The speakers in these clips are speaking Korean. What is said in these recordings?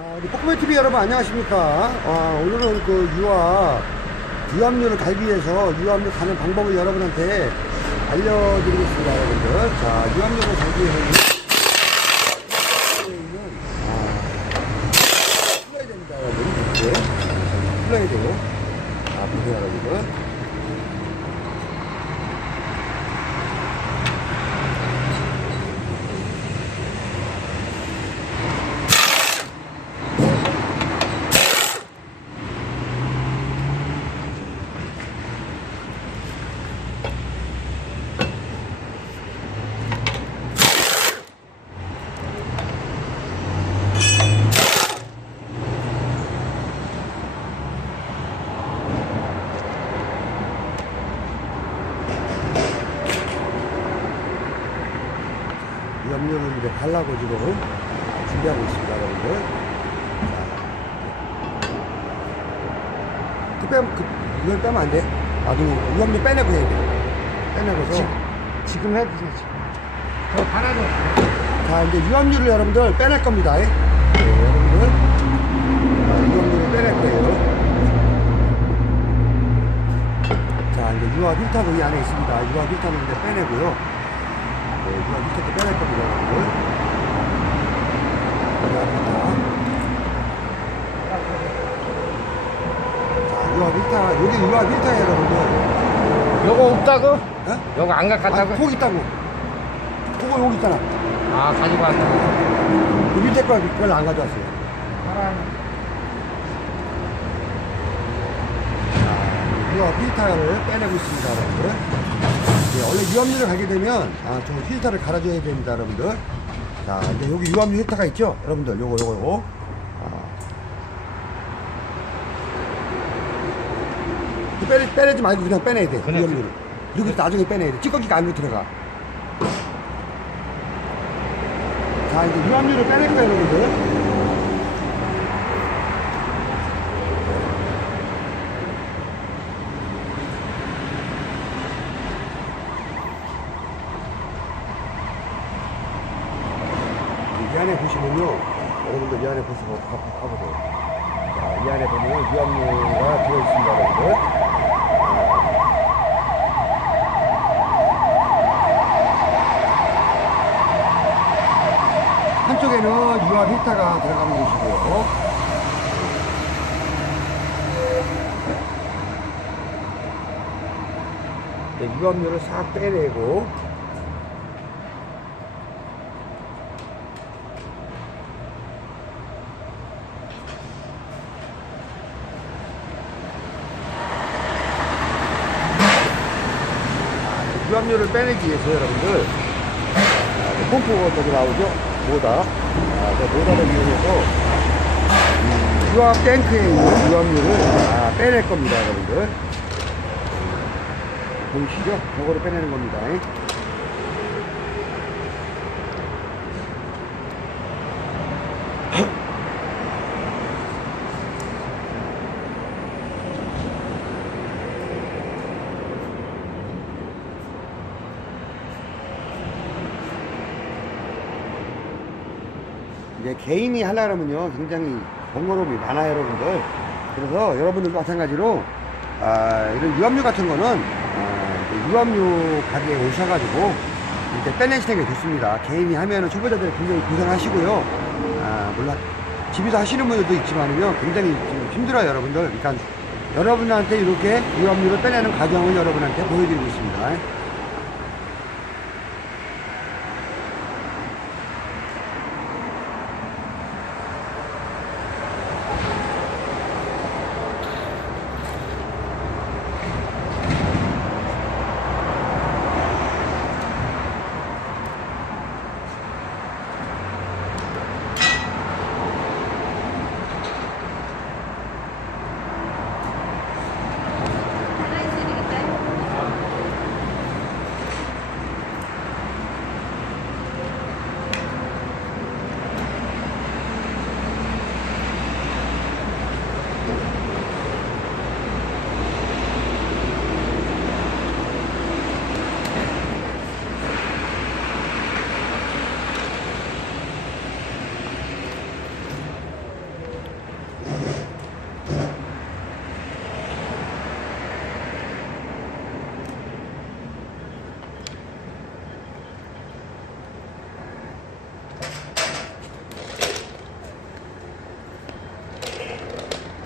아, 우리 포크맨TV 여러분 안녕하십니까. 아, 오늘은 그 유압, 유압류를 갈기 위해서 유압류 가는 방법을 여러분한테 알려드리겠습니다, 여러분들. 자, 유압류를 갈기 위해서는 아, 풀어야 됩니다, 여러분. 이렇게. 풀어야 돼요. 아, 보세요, 여러분들. 염료를 이제 달라고 지금 준비하고 있습니다, 여러분들. 자. 그 빼면, 그, 이걸 빼면 안 돼. 나도 유압류 빼내고 해야 돼. 빼내고서. 지금, 지금 해보세요, 지금. 저 하나도. 자, 이제 유압류를 여러분들 빼낼 겁니다. 네, 여러분들. 자, 유압류를 빼낼 거예요. 자, 이제 유압 필터도 이 안에 있습니다. 유압 필터는 이제 빼내고요. 네, 유압 필터도 빼낼 겁니다, 여러분들. 유압 필터. 자, 유압 필터, 여기 유압 필터예요, 여러분들. 요거 없다고? 어? 요거 안 아, 갖다고? 거기 있다고. 그거 여기 있잖아. 아, 가지고 왔다. 그 밑에 거, 그걸 안 가져왔어요. 유압 필터를 빼내고 있습니다, 여러분들. 네, 원래 유압유를 가게 되면, 아, 저 필터를 갈아줘야 됩니다, 여러분들. 자, 이제 여기 유압유 필터가 있죠? 여러분들, 요거, 요거, 요거. 아. 그 빼내, 빼내지 말고 그냥 빼내야 돼, 그냥 유압유를. 그리고 나중에 빼내야 돼. 찌꺼기가 안으로 들어가. 자, 이제 유압유를 빼낼 거예요, 여러분들. 이 안에 보시면요, 여러분들 이 안에 보시면 가- 가보세요. 자, 이 안에 보면 유압류가 들어 있습니다, 여러분들. 한쪽에는 유압 히터가 들어가는 곳이고요. 네, 유압류를 싹 빼내고 유압류를 빼내기 위해서 여러분들 아, pom프가 저기 나오죠? 모다. 아, 그 모다를 이용해서 이 유압 탱크에 있는 유압류를 아, 빼낼 겁니다, 여러분들. 보이시죠? 이거를 빼내는 겁니다. 이제 개인이 하려면요 굉장히 번거로움이 많아요 여러분들. 그래서 여러분들도 마찬가지로 아, 이런 유압류 같은 거는 아, 유압류 가게에 오셔가지고 이제 빼내시는 게 좋습니다. 개인이 하면은 초보자들 굉장히 고생하시고요. 아, 물론 집에서 하시는 분들도 있지만요 굉장히 힘들어요 여러분들. 그러니까 여러분한테 이렇게 유압류를 빼내는 과정을 여러분한테 보여드리고 있습니다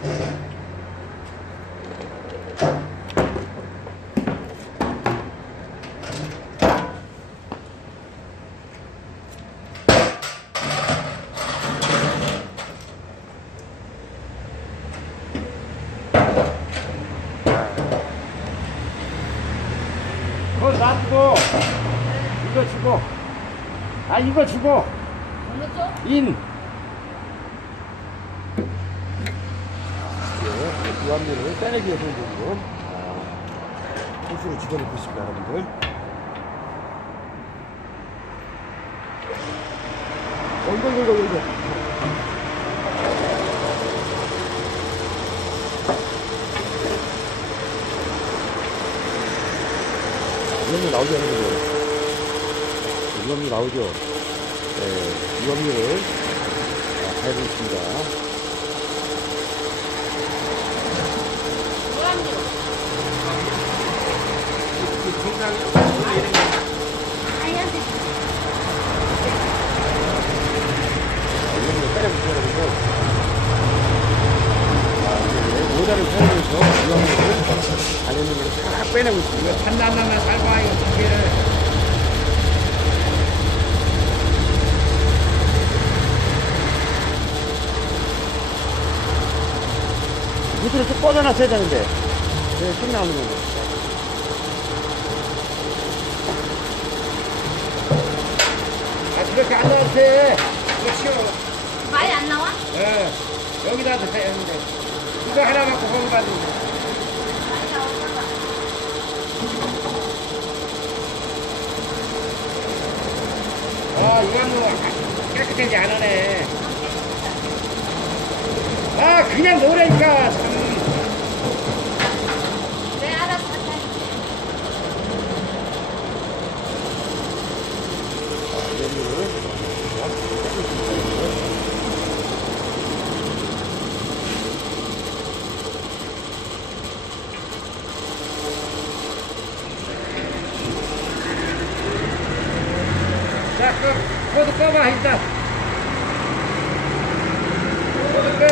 그거 놔두고. 이거 주고. 아 이거 주고. 인. 아, 집어넣고 있습니다, 여러분들. 어, 이거, 이거, 이거. 유압류 나오죠, 여러분들? 유압류 나오죠? 네, 유압류를 아, 달고 있습니다. 노란색. 하얀색. 이거는 때려붙여야 되는데, 아, 이제 모자를 싹 빼내고 있습니다. 한나나만 살봐 이거 두 개를 밑으로 쭉 뻗어놨어야 되는데, 네, 쭉 나오는 거고. 아 그렇게 안 넣어도 돼. 이거 치워 많이 안 나와? 예. 여기다 도 되는데. 이거 하나 갖고 많이 나오잖아. 아 이건 뭐 깨끗하지 않으네. 아 그냥 놓으라니까 참 네, 알아서 할게. 유황물을 자, 꺼봐 일단. 꺼.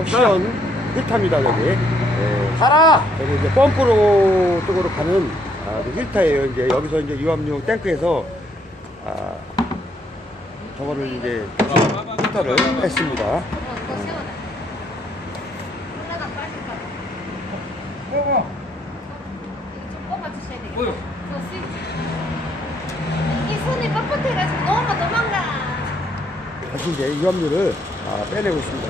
옵션 힐타입니다, 여기. 예, 가라! 여기 이제 펌프로 쪽으로 가는 아, 그 힐타예요. 이제 여기서 이제 유압류 탱크에서 아, 저거를 이제 저 스위치. 이 손이 뻣뻣해가지고 너무 도망가. 다시 이제 유압류를 아, 빼내고 있습니다.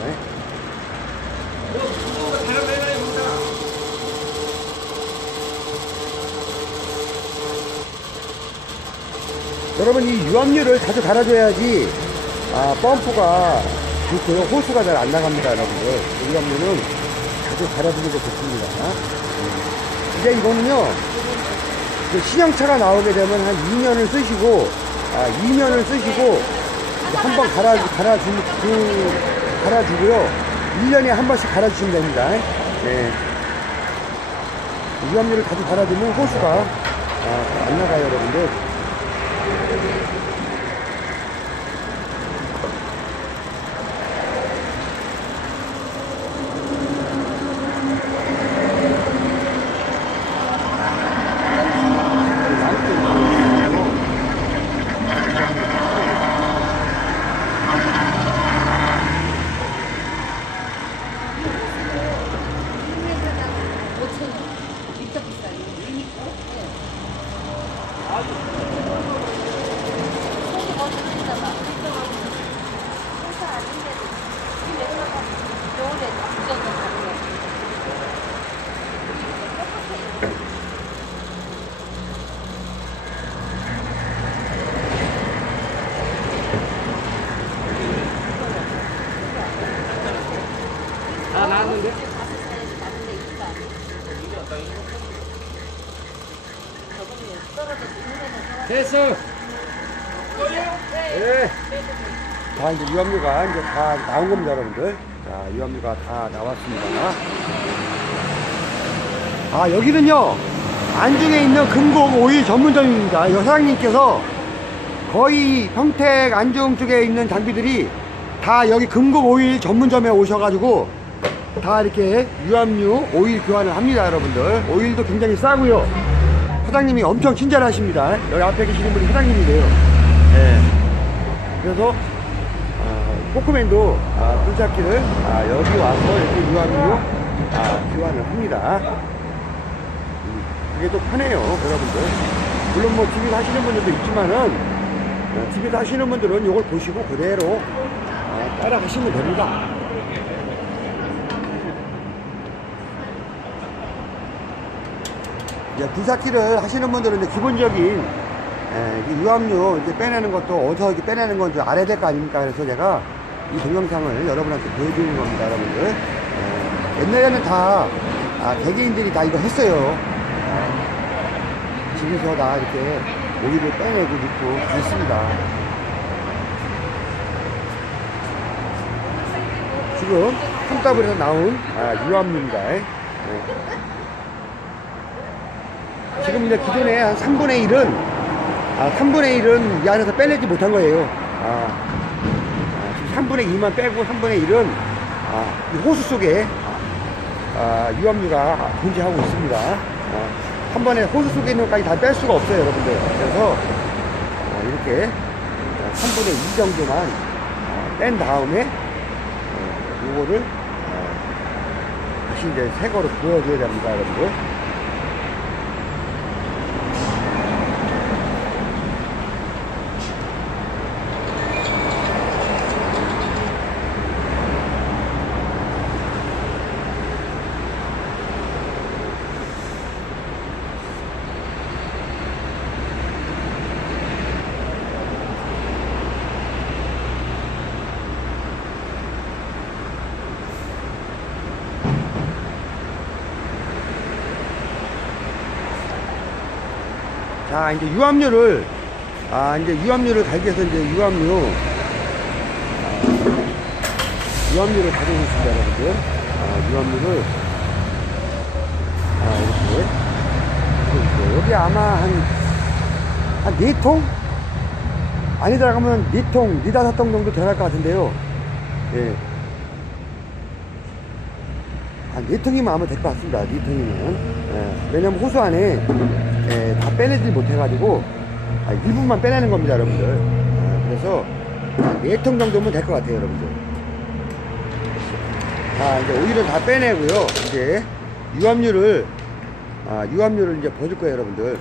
여러분 이 유압류를 자주 갈아줘야지 아, 펌프가 좋고요 호수가 잘 안 나갑니다 여러분들. 유압류는 자주 갈아주는 게 좋습니다. 음. 이제 이거는요 그 신형차가 나오게 되면 한 2년을 쓰시고 아, 2년을 쓰시고 한 번 갈아, 갈아주, 그, 갈아주고요. 1년에 한 번씩 갈아주시면 됩니다. 네. 유압류를 자주 갈아주면 호수가 아, 안 나가요 여러분들 됐어. 예. 자, 이제 유압류가 이제 다 나온 겁니다, 여러분들. 자, 유압류가 다 나왔습니다. 아, 여기는요, 안중에 있는 금곡 오일 전문점입니다. 여 사장님께서 거의 평택 안중 쪽에 있는 장비들이 다 여기 금곡 오일 전문점에 오셔가지고 다 이렇게 유압류 오일 교환을 합니다, 여러분들. 오일도 굉장히 싸고요. 사장님이 엄청 친절하십니다. 여기 앞에 계시는 분이 사장님이래요. 예. 그래서 아, 포크맨도 아, 분사키를 아, 여기 와서 이렇게 유압으로 아, 교환을 합니다. 음, 그게 또 편해요, 여러분들. 물론 뭐 집에서 하시는 분들도 있지만은 어, 집에서 하시는 분들은 이걸 보시고 그대로 어, 따라 하시면 됩니다. 이제 분사키를 하시는 분들은 이제 기본적인 에, 이 유압류 이제 빼내는 것도 어디서 이렇게 빼내는 건지 알아야 될 거 아닙니까? 그래서 제가 이 동영상을 여러분한테 보여드리는 겁니다, 여러분들. 에, 옛날에는 다 아, 개개인들이 다 이거 했어요. 어, 집에서 다 이렇게 모기를 빼내고 넣고 다 했습니다. 지금 홈더블에서 나온 아, 유압류입니다. 예. 지금 이제 기존에 한 3분의 1은 아, 3분의 1은 이 안에서 빼내지 못한 거예요. 아, 아, 지금 3분의 2만 빼고 3분의 1은 아, 이 호수 속에 아, 유압류가 존재하고 있습니다. 아, 한 번에 호수 속에 있는 것까지 다 뺄 수가 없어요, 여러분들. 그래서 아, 이렇게 3분의 2 정도만 아, 뺀 다음에 어, 요거를 어, 다시 이제 새 거로 부어줘야 됩니다, 여러분들. 자, 이제 유압류를, 아, 이제 유압류를 위해서 이제 유압류, 아, 유압류를 가지고 있습니다, 여러분들. 아, 유압류를, 아, 이렇게. 있어요. 여기 아마 한, 한네 통? 아니더라 가면 네 통, 네 다섯 통 정도 들어갈 것 같은데요. 예. 한네 통이면 아마 될 것 같습니다. 네 통이면. 예. 왜냐면 호수 안에 예, 다 빼내지 못해가지고 아, 일부만 빼내는 겁니다, 여러분들. 아, 그래서 네통 정도면 될 것 같아요, 여러분들. 자, 이제 오일은 다 빼내고요. 이제 유압류를 아, 유압류를 이제 버줄 거예요, 여러분들.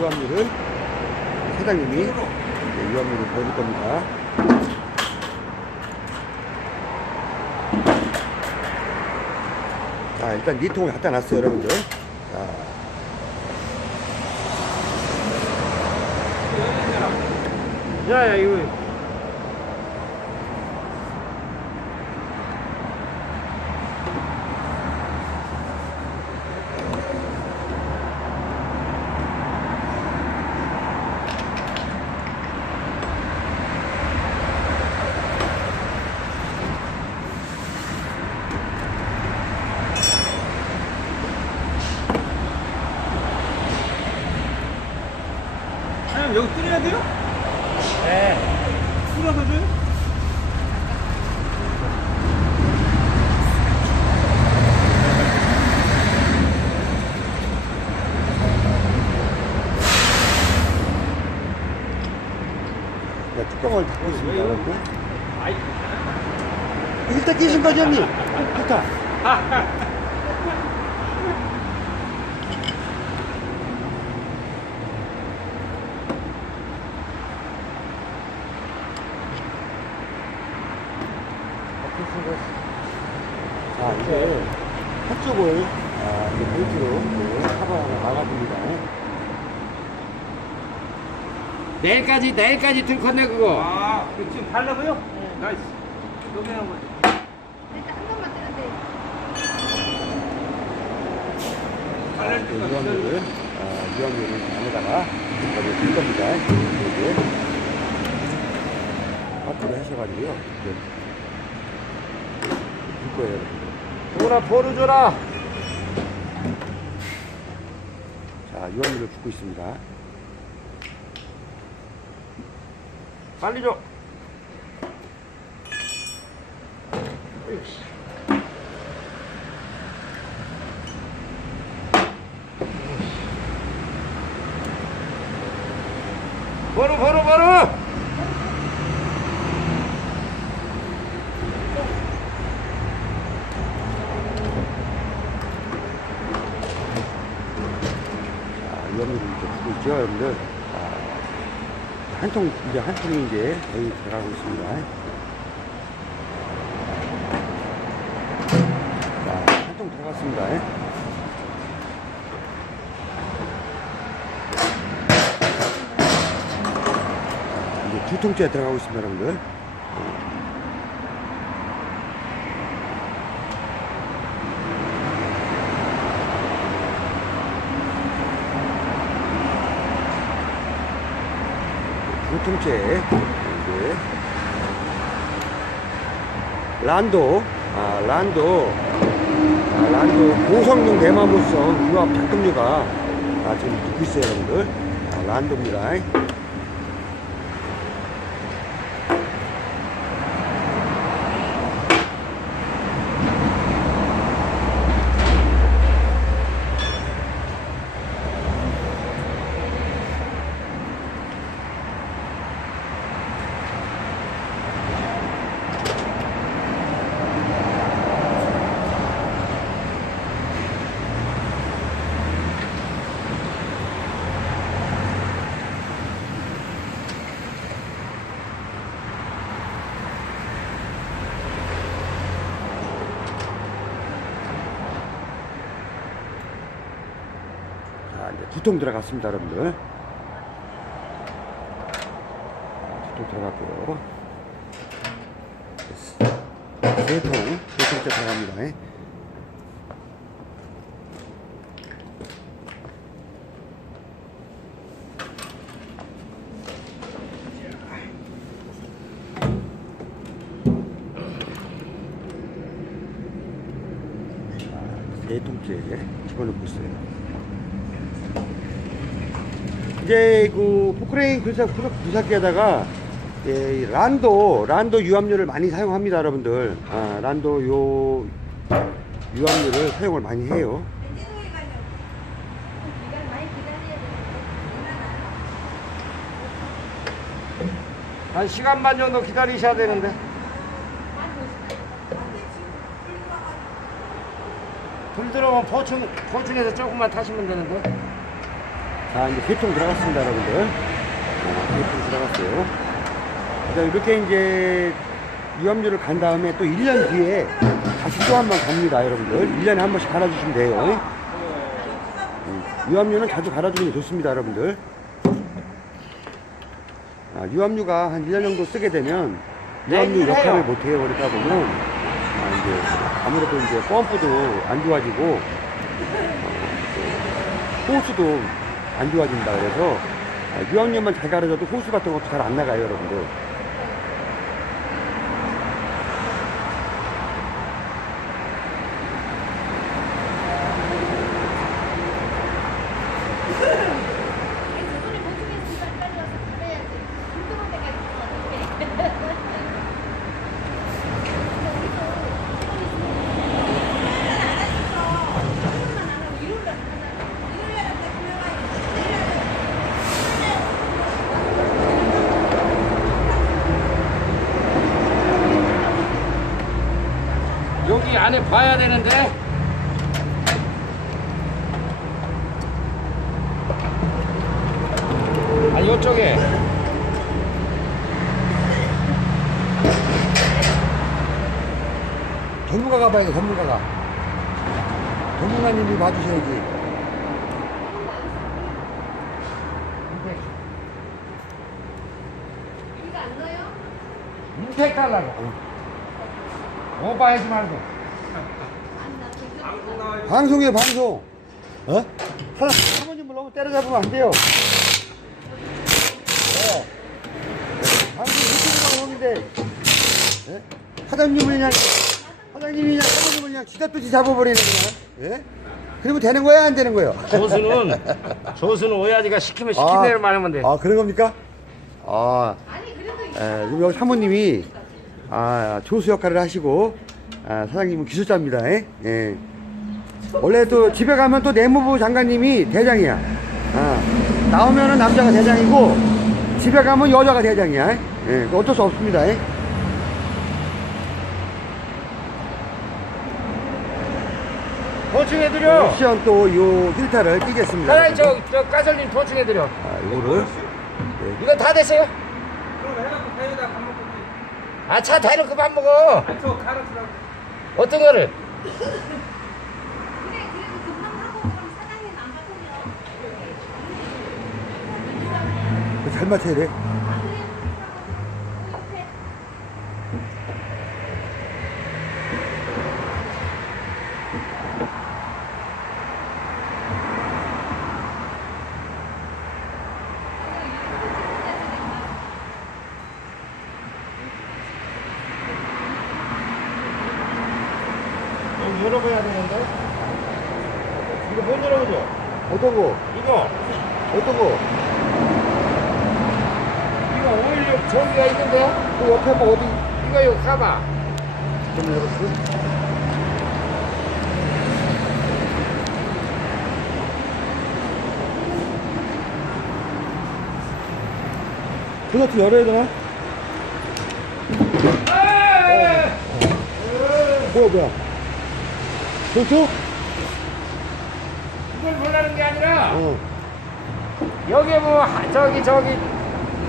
유압류를 사장님이 이제 유압류를 버줄 겁니다. 자, 일단 네 통을 갖다 놨어요, 여러분들. 자. 야, 야, 이거. 사장님, 여기 뚫어야 돼요? 네. 뚫어서 줘요? 자, 뚜껑 을 닫고 있습니다. 아이, 일단 끼신 거죠, 형님? 좋다. 자, 이제 한쪽을 아, 이제 볼트로 네, 커버하고 막아줍니다. 내일까지 내일까지 들컸네 그거. 아, 그 지금 달라고요? 나이스. 여기 하는 거지. 일단 한 번만 뜨는데 자, 이제 유황료를, 아, 안에다가 여기 둘 겁니다. 이렇게. 앞으로 하셔가지고요. 이렇게. 둘 거예요, 여러분들. 뭐라 보루 줘라. 자, 유황료를 붓고 있습니다. 빨리 줘. 바로 바로 바로 위험을 좀 지어야 하는데 한 통, 이제 한 통이 이제 거의 들어가고 있습니다. 자, 한 통 들어갔습니다. 이제 두 통째 들어가고 있습니다, 여러분들. 통째 이제. 란도. 아 란도. 아, 란도. 고성능 대마모성 유압 작동류가 아, 지금 듣고 있어요 여러분들. 아, 란도입니다 자 이제 두통 들어갔습니다 여러분들. 두 통 들어갔고요. 세통 세 통째 들어갑니다. 네 통째 집어넣고 있어요. 이제 그 포크레인 굴삭 굴삭기에다가 예, 이 란도 란도 유압류를 많이 사용합니다, 여러분들. 아, 란도 요 유압류를 사용을 많이 해요. 한 시간 반 정도 기다리셔야 되는데. 불 들어오면 포춘, 포춘에서 조금만 타시면 되는데. 자, 이제 개통 들어갔습니다, 여러분들. 아, 개통 들어갔어요. 자, 이렇게 이제 유압류를 간 다음에 또 1년 뒤에 다시 또 한 번 갑니다, 여러분들. 1년에 한 번씩 갈아주시면 돼요. 음, 유압류는 자주 갈아주는 게 좋습니다, 여러분들. 아, 유압류가 한 1년 정도 쓰게 되면 유압류 네, 역할을 해요. 못해요. 그러다 보면 아, 이제 아무래도 이제 펌프도 안 좋아지고 어, 호수도 안 좋아진다 그래서 아, 유압류만 잘 갈아줘도 호수 같은 것도 잘 안 나가요, 여러분들. 저번에 못 주겠으니까 빨리 와서 받아야지. 불 들어올 때까지 들어가야 여기 안에 봐야 되는데. 아, 요쪽에. 전문가가 봐야 돼, 전문가가. 전문가님이 봐주셔야지. 이거 안 넣어요? 인텍 달라고. 오버하지 말고. 방송이에요, 방송. 어? 사, 사모님을 너무 때려잡으면 안 돼요. 어. 방송 유튜브 방송인데, 예? 사장님을 그냥, 사장님이 그냥 사모님을 그냥 쥐다 뚜지 잡아버리는 거야. 예? 그러면 되는 거야, 안 되는 거예요? 조수는, 조수는 오야지가 시키면 시킨 대로 말하면 돼. 아, 그런 겁니까? 아, 에, 그럼 여기 사모님이 아, 조수 역할을 하시고 아, 사장님은 기술자입니다. 예? 예. 원래 또 집에 가면 또 내무부 장관님이 대장이야. 아, 나오면은 남자가 대장이고 집에 가면 여자가 대장이야. 예, 어쩔 수 없습니다. 예? 보충해드려. 시험 또요 필터를 끼겠습니다. 사장님 저, 저 가솔린 보충해드려. 아, 이거를 이거 다 됐어요? 아차 대놓고 밥 먹어. 어떤 거를? 그래 그래도 금방 하고 그럼 사장님 안 바꾸면 잘 맞춰야 돼. 아 그래? 옆에 여기 열어봐야 되는데. 이거 못 열어보죠? 어떤 거? 이거 어떤 거? 이거 오일육 전기가 있는데 그 옆에 뭐 어디? 이거 이거 가봐. 좀 열었어? 그것도 열어야 되나? 뭐야 뭐야? 그렇죠? 이걸 몰라는 게 아니라 어. 여기에 뭐 하- 저기 저기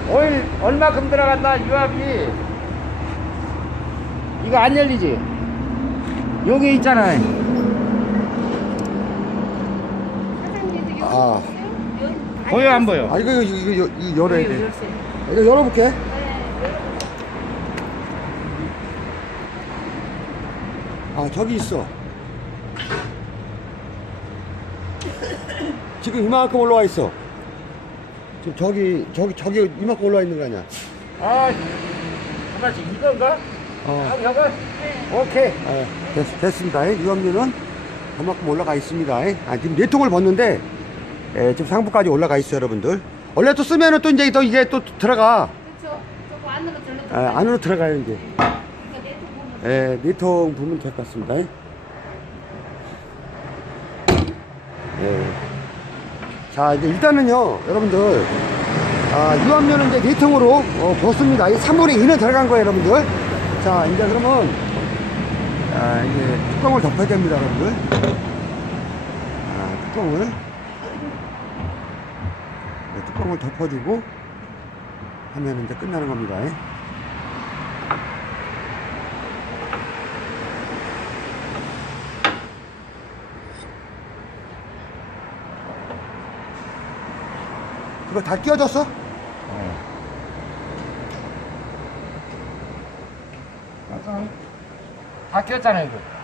오일 얼마큼 들어간다 유압이 이거 안 열리지? 여기 있잖아. 아. 보여 안 보여? 아 이거 이거 이거, 열어야 여기 돼. 열쇠. 이거 열어볼게. 네. 아 저기 있어. 지금 이만큼 올라와 있어. 지금 저기 저기 저기 이만큼 올라와 있는 거 아니야? 아, 하나씩 이건가? 어. 아, 저거? 오케이. 아, 됐, 됐습니다. 유압류는 그만큼 올라가 있습니다. 아, 지금 네 통을 벗는데 에, 지금 상부까지 올라가 있어요, 여러분들. 원래 또 쓰면은 또 이제 또 이제 또 들어가 그렇죠. 저거 안으로 절로 아. 안으로 들어가요 이제. 보면 예, 네통 부으면 될것 같습니다. 예. 자, 이제 일단은요, 여러분들, 아, 유압류는 이제 네통으로 어, 벗습니다. 이 3분의 2는 들어간 거예요, 여러분들. 자, 이제 그러면, 아, 이제 뚜껑을 덮어야 됩니다, 여러분들. 아, 뚜껑을. 네, 뚜껑을 덮어주고 하면 이제 끝나는 겁니다. 예. 그거 다 끼워졌어? 다 꼈잖아, 이거.